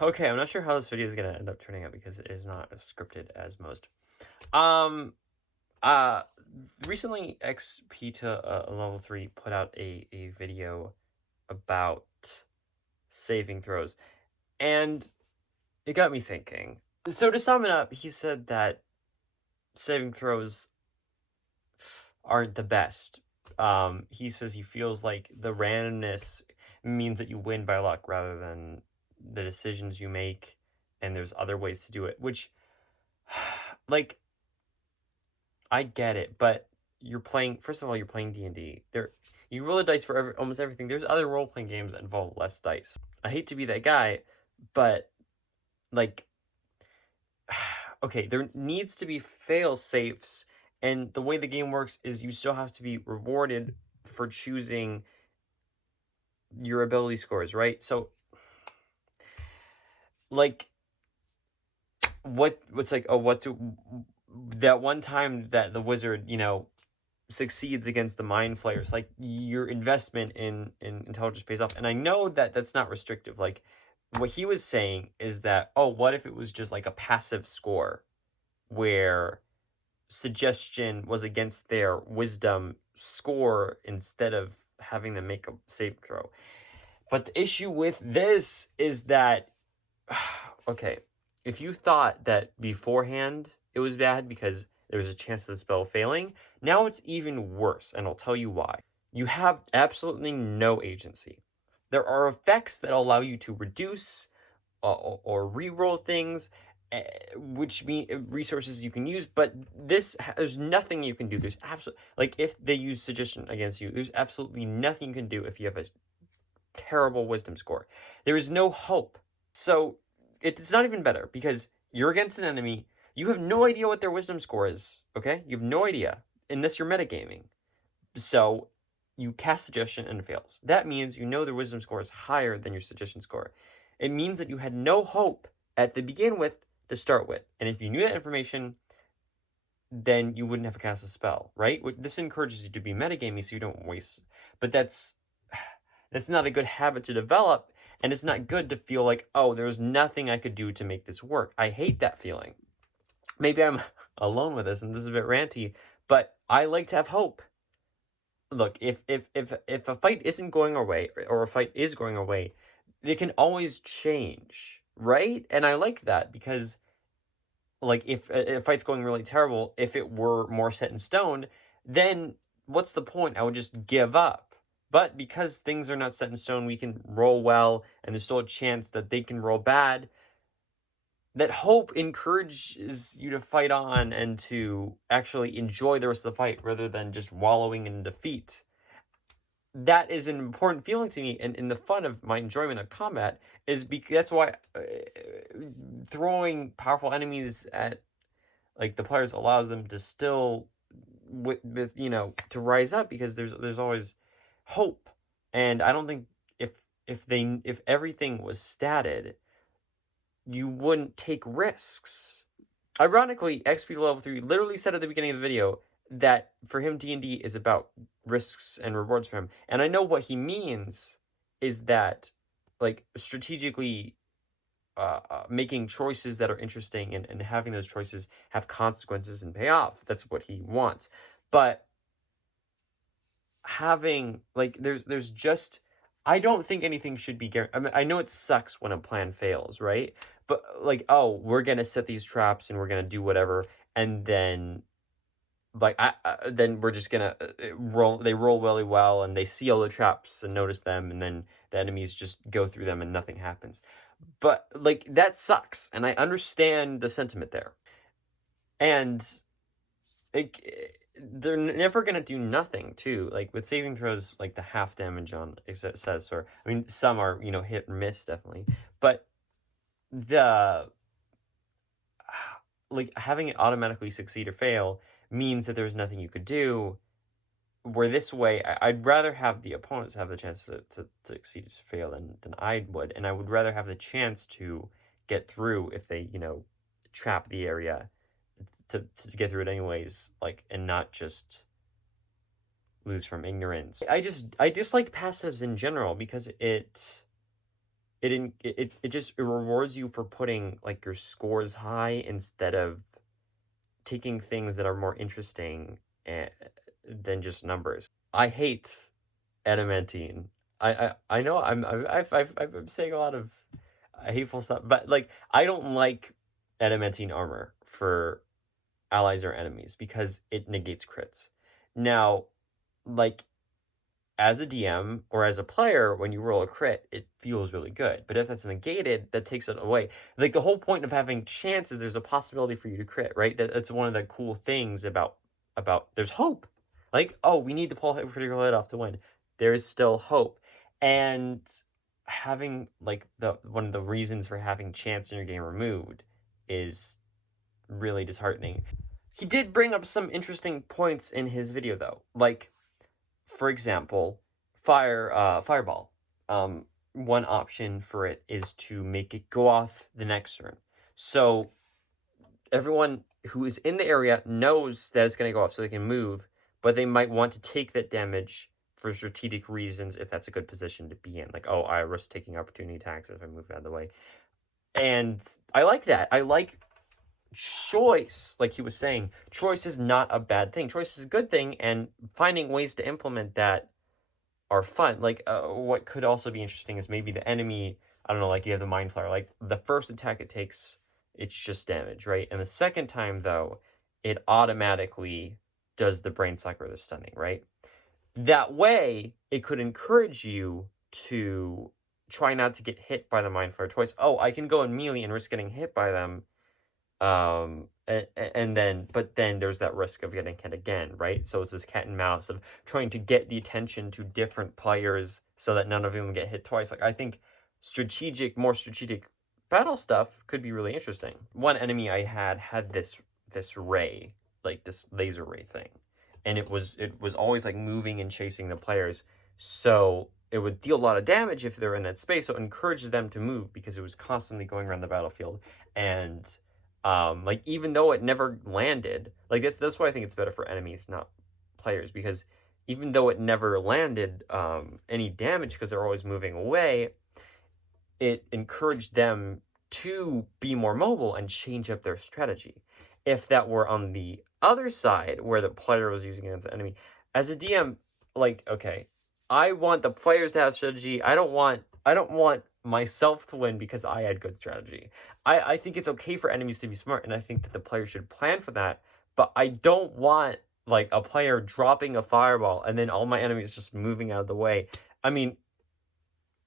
Okay, I'm not sure how this video is gonna end up turning out because it is not as scripted as most. Um, uh, Recently XP level 3 put out a video about saving throws, and it got me thinking. So to sum it up, he said that saving throws aren't the best. He says he feels like the randomness means that you win by luck rather than the decisions you make, and there's other ways to do it, which, like, I get it, but you're playing. First of all, you're playing D&D. You roll the dice for almost everything. There's other role playing games that involve less dice. I hate to be that guy, but like, okay, there needs to be fail safes, and the way the game works is you still have to be rewarded for choosing your ability scores, right? So, like, what's like, oh, what do that one time that the wizard, succeeds against the mind flayers, like, your investment in intelligence pays off. And I know that that's not restrictive. Like, what he was saying is that, oh, what if it was just like a passive score where suggestion was against their wisdom score instead of having them make a save throw. But the issue with this is that, okay, if you thought that beforehand it was bad because there was a chance of the spell failing, now it's even worse, and I'll tell you why. You have absolutely no agency. There are effects that allow you to reduce or re-roll things, which mean resources you can use, but there's nothing you can do. There's absolutely, like, if they use suggestion against you, there's absolutely nothing you can do if you have a terrible wisdom score. There is no hope. So it's not even better because you're against an enemy. You have no idea what their wisdom score is, okay? You have no idea unless you're metagaming. So you cast suggestion and it fails. That means you know their wisdom score is higher than your suggestion score. It means that you had no hope at the begin with to start with. And if you knew that information, then you wouldn't have to cast a spell, right? This encourages you to be metagaming so you don't waste. But that's not a good habit to develop, and it's not good to feel like, oh, there's nothing I could do to make this work. I hate that feeling. Maybe I'm alone with this, and this is a bit ranty, but I like to have hope. Look, if a fight isn't going our way, or a fight is going our way, they can always change, right? And I like that because, like, if a fight's going really terrible, if it were more set in stone, then what's the point? I would just give up. But because things are not set in stone, we can roll well, and there's still a chance that they can roll bad. That hope encourages you to fight on and to actually enjoy the rest of the fight rather than just wallowing in defeat. That is an important feeling to me, and in the fun of my enjoyment of combat is because that's why throwing powerful enemies at, like, the players allows them to still with to rise up, because there's always hope. And I don't think if everything was statted, you wouldn't take risks. Ironically, XP level 3 literally said at the beginning of the video that for him, D&D is about risks and rewards for him. And I know what he means is that, like, strategically making choices that are interesting, and having those choices have consequences and pay off. That's what he wants. But having, like, there's just, I don't think anything should be guaranteed. I mean, I know it sucks when a plan fails, right? But, like, oh, we're gonna set these traps and we're gonna do whatever, and then, like, then we're just gonna roll. They roll really well, and they see all the traps and notice them, and then the enemies just go through them and nothing happens. But, like, that sucks, and I understand the sentiment there. And they're never gonna do nothing too. Like, with saving throws, like the half damage on it says, or I mean, some are hit or miss, definitely, but the like having it automatically succeed or fail means that there's nothing you could do. Where this way, I'd rather have the opponents have the chance to succeed or fail than I would, and I would rather have the chance to get through if they trap the area to get through it anyways, like, and not just lose from ignorance. I dislike passives in general because it just it rewards you for putting like your scores high instead of taking things that are more interesting than just numbers. I hate adamantine. I know I'm saying a lot of hateful stuff, but like I don't like adamantine armor for allies or enemies because it negates crits. Now, like as a DM or as a player, when you roll a crit, it feels really good. But if that's negated, that takes it away. Like the whole point of having chances, there's a possibility for you to crit, right? That's one of the cool things about there's hope. Like, oh, we need to pull a critical hit off to win. There's still hope. And having like the one of the reasons for having chance in your game removed is really disheartening. He did bring up some interesting points in his video though. Like, for example, fireball. One option for it is to make it go off the next turn. So everyone who is in the area knows that it's going to go off so they can move, but they might want to take that damage for strategic reasons if that's a good position to be in. Like, oh, I risk taking opportunity attacks if I move out of the way. And I like that. I like choice, like he was saying. Choice is not a bad thing. Choice is a good thing, and finding ways to implement that are fun. Like, what could also be interesting is maybe the enemy, I don't know, like you have the Mind Flayer, like the first attack it takes, it's just damage, right? And the second time, though, it automatically does the Brain Suck or the stunning, right? That way, it could encourage you to try not to get hit by the Mind Flayer twice. Oh, I can go in melee and risk getting hit by them, and then but then there's that risk of getting hit again, right? So it's this cat and mouse of trying to get the attention to different players so that none of them get hit twice. Like I think more strategic battle stuff could be really interesting. One enemy I had this ray, like this laser ray thing, and it was always like moving and chasing the players, so it would deal a lot of damage if they're in that space, so it encouraged them to move because it was constantly going around the battlefield. And like even though it never landed, like that's why I think it's better for enemies, not players, because even though it never landed any damage because they're always moving away, it encouraged them to be more mobile and change up their strategy. If that were on the other side where the player was using it against the enemy, as a DM, like, okay, I want the players to have strategy. I don't want myself to win because I had good strategy. I think it's okay for enemies to be smart, and I think that the player should plan for that, but I don't want like a player dropping a fireball and then all my enemies just moving out of the way. I mean,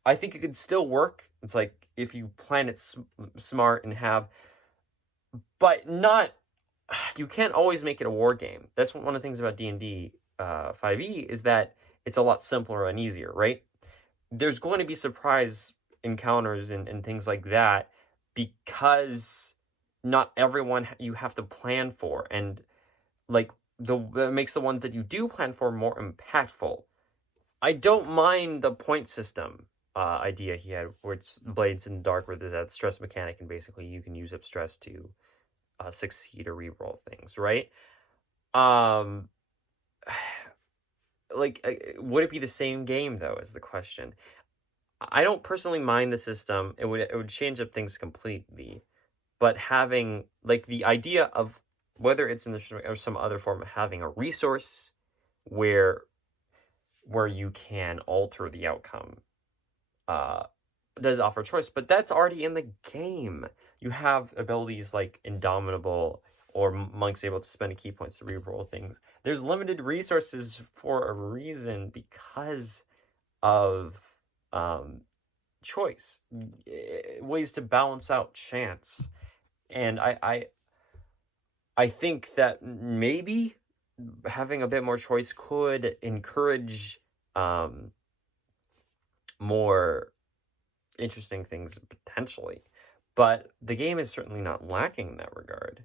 I think it could still work. It's like if you plan it smart and have, but not. You can't always make it a war game. That's one of the things about D&D 5e is that it's a lot simpler and easier, right? There's going to be surprise encounters and things like that because not everyone you have to plan for, and like that makes the ones that you do plan for more impactful. I don't mind the point system idea he had, where it's Blades in the Dark, where there's that stress mechanic, and basically you can use up stress to succeed or reroll things, right? Um, like, would it be the same game though? Is the question. I don't personally mind the system. It would change up things completely, but having like the idea of whether it's in this or some other form of having a resource where you can alter the outcome does offer choice, but that's already in the game. You have abilities like Indomitable or Monk's able to spend key points to reroll things. There's limited resources for a reason because of choice, ways to balance out chance. And I think that maybe having a bit more choice could encourage more interesting things potentially, but the game is certainly not lacking in that regard.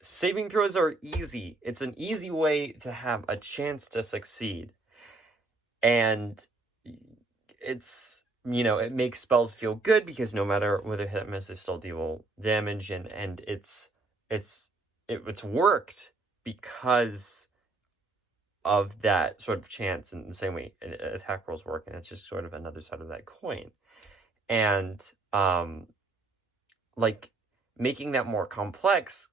Saving throws are easy. It's an easy way to have a chance to succeed, and it's, it makes spells feel good because no matter whether hit or miss, they still deal damage, and it's worked because of that sort of chance in the same way attack rolls work, and it's just sort of another side of that coin. And like making that more complex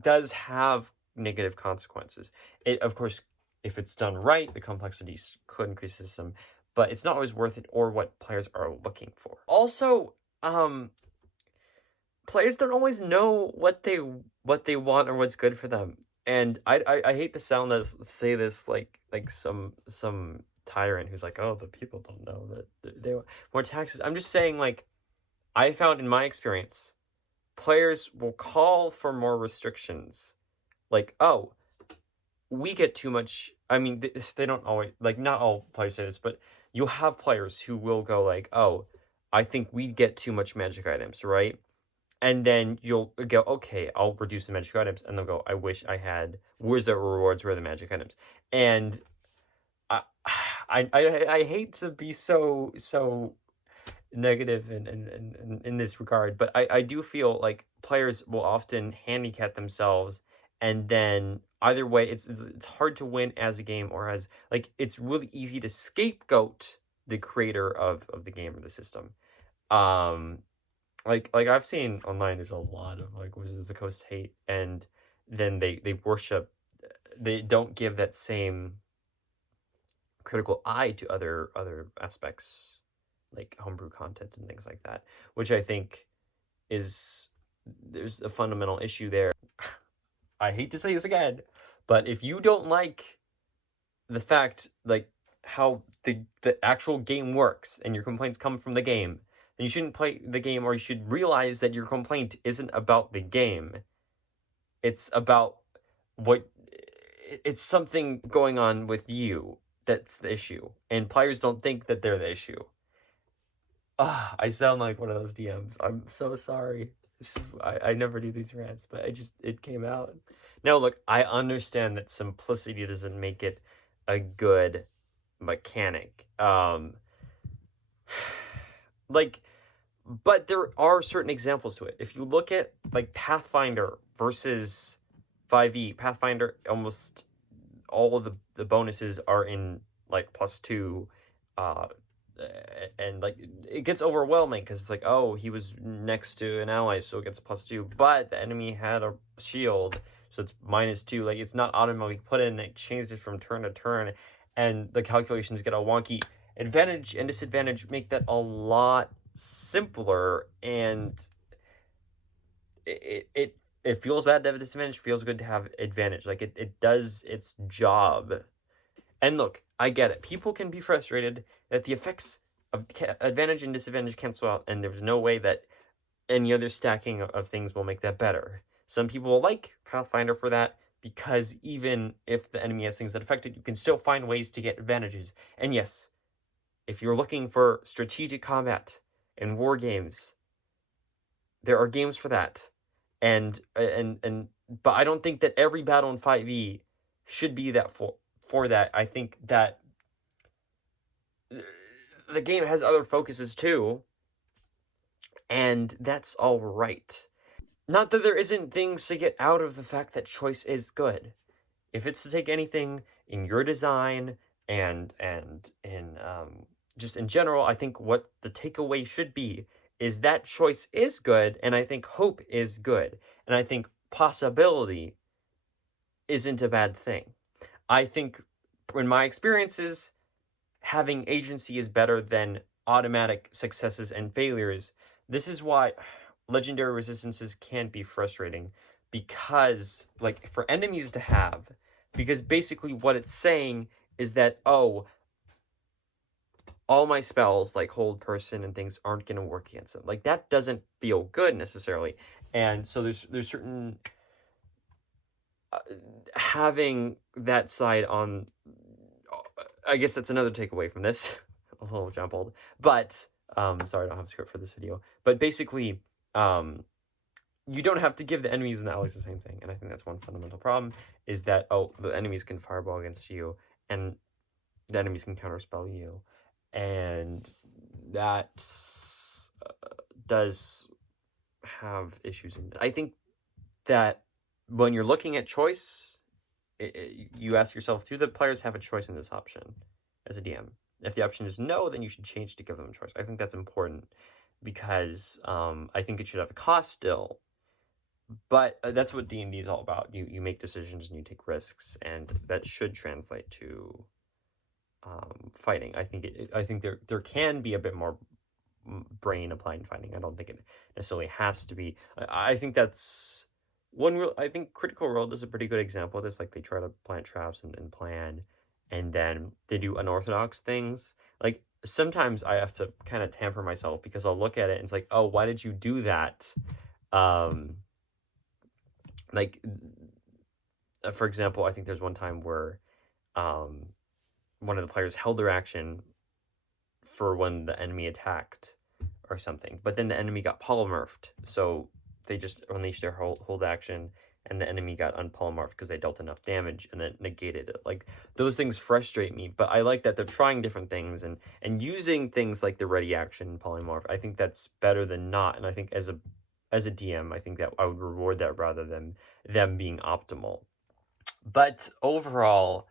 does have negative consequences. It, of course, if it's done right, the complexity could increase the system, but it's not always worth it or what players are looking for. Also, players don't always know what they want or what's good for them. And I hate to sound say this like some tyrant who's like, oh, the people don't know that they want more taxes. I'm just saying, like, I found in my experience, players will call for more restrictions. Like, oh, we get too much. I mean, they don't always, like, not all players say this, but you'll have players who will go like, oh, I think we get too much magic items, right? And then you'll go, okay, I'll reduce the magic items, and they'll go, I wish I had. Where's the rewards? Where are the magic items? And I, I hate to be so negative in this regard, but I do feel like players will often handicap themselves, and then either way, it's hard to win as a game, or as, like, it's really easy to scapegoat the creator of the game or the system. Like I've seen online, there's a lot of like Wizards of the Coast hate, and then they worship. They don't give that same critical eye to other aspects, like homebrew content and things like that, which I think is, there's a fundamental issue there. I hate to say this again, but if you don't like the fact, like, how the actual game works and your complaints come from the game, then you shouldn't play the game, or you should realize that your complaint isn't about the game. It's about it's something going on with you that's the issue, and players don't think that they're the issue. I sound like one of those DMs. I'm so sorry. I never do these rants, but it came out. Now, look, I understand that simplicity doesn't make it a good mechanic. Like, but there are certain examples to it. If you look at, like, Pathfinder versus 5e, Pathfinder, almost all of the bonuses are in, like, +2, and, like, it gets overwhelming because it's like, oh, he was next to an ally, so it gets +2, but the enemy had a shield, so it's -2. Like, it's not automatically put in, it changes it from turn to turn, and the calculations get all wonky. Advantage and disadvantage make that a lot simpler, and it feels bad to have a disadvantage, feels good to have advantage. Like, it does its job. And look, I get it. People can be frustrated that the effects of advantage and disadvantage cancel out, and there's no way that any other stacking of things will make that better. Some people will like Pathfinder for that, because even if the enemy has things that affect it, you can still find ways to get advantages. And yes, if you're looking for strategic combat and war games, there are games for that. But I don't think that every battle in 5e should be that for that. I think that the game has other focuses too, and that's all right. Not that there isn't things to get out of the fact that choice is good. If it's to take anything in your design and in just in general, I think what the takeaway should be is that choice is good, and I think hope is good, and I think possibility isn't a bad thing. I think, in my experiences, having agency is better than automatic successes and failures. This is why legendary resistances can be frustrating, because, like, for enemies to have, because basically what it's saying is that, oh, all my spells, like hold person and things, aren't going to work against them. Like, that doesn't feel good necessarily. And so there's certain having that side on, I guess that's another takeaway from this. A little jumbled, but sorry, I don't have a script for this video. But basically, you don't have to give the enemies and the allies the same thing, and I think that's one fundamental problem, is that, oh, the enemies can fireball against you, and the enemies can counterspell you, and that does have issues. I think that when you're looking at choice, you ask yourself, do the players have a choice in this option as a DM? If the option is no, then you should change to give them a choice. I think that's important because I think it should have a cost still. But that's what D&D is all about. You make decisions and you take risks, and that should translate to fighting. I think there can be a bit more brain applied in fighting. I don't think it necessarily has to be. I think that's I think Critical Role is a pretty good example of this. Like, they try to plant traps and plan, and then they do unorthodox things. Like, sometimes I have to kind of tamper myself because I'll look at it and it's like, oh, why did you do that? Like, for example, I think there's one time where one of the players held their action for when the enemy attacked or something, but then the enemy got polymorphed, so they just unleashed their hold action, and the enemy got unpolymorphed because they dealt enough damage and then negated it. Like, those things frustrate me, but I like that they're trying different things and using things like the ready action polymorph. I think that's better than not, and I think as a DM, I think that I would reward that rather than them being optimal. But overall,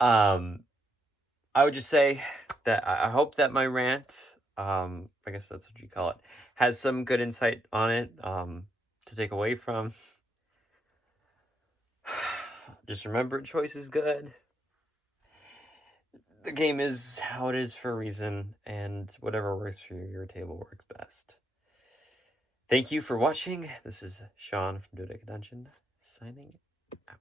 I would just say that I hope that my rant, I guess that's what you call it, has some good insight on it to take away from. Just remember, choice is good. The game is how it is for a reason, and whatever works for your table works best. Thank you for watching. This is Sean from Dodeca Dungeon, signing out.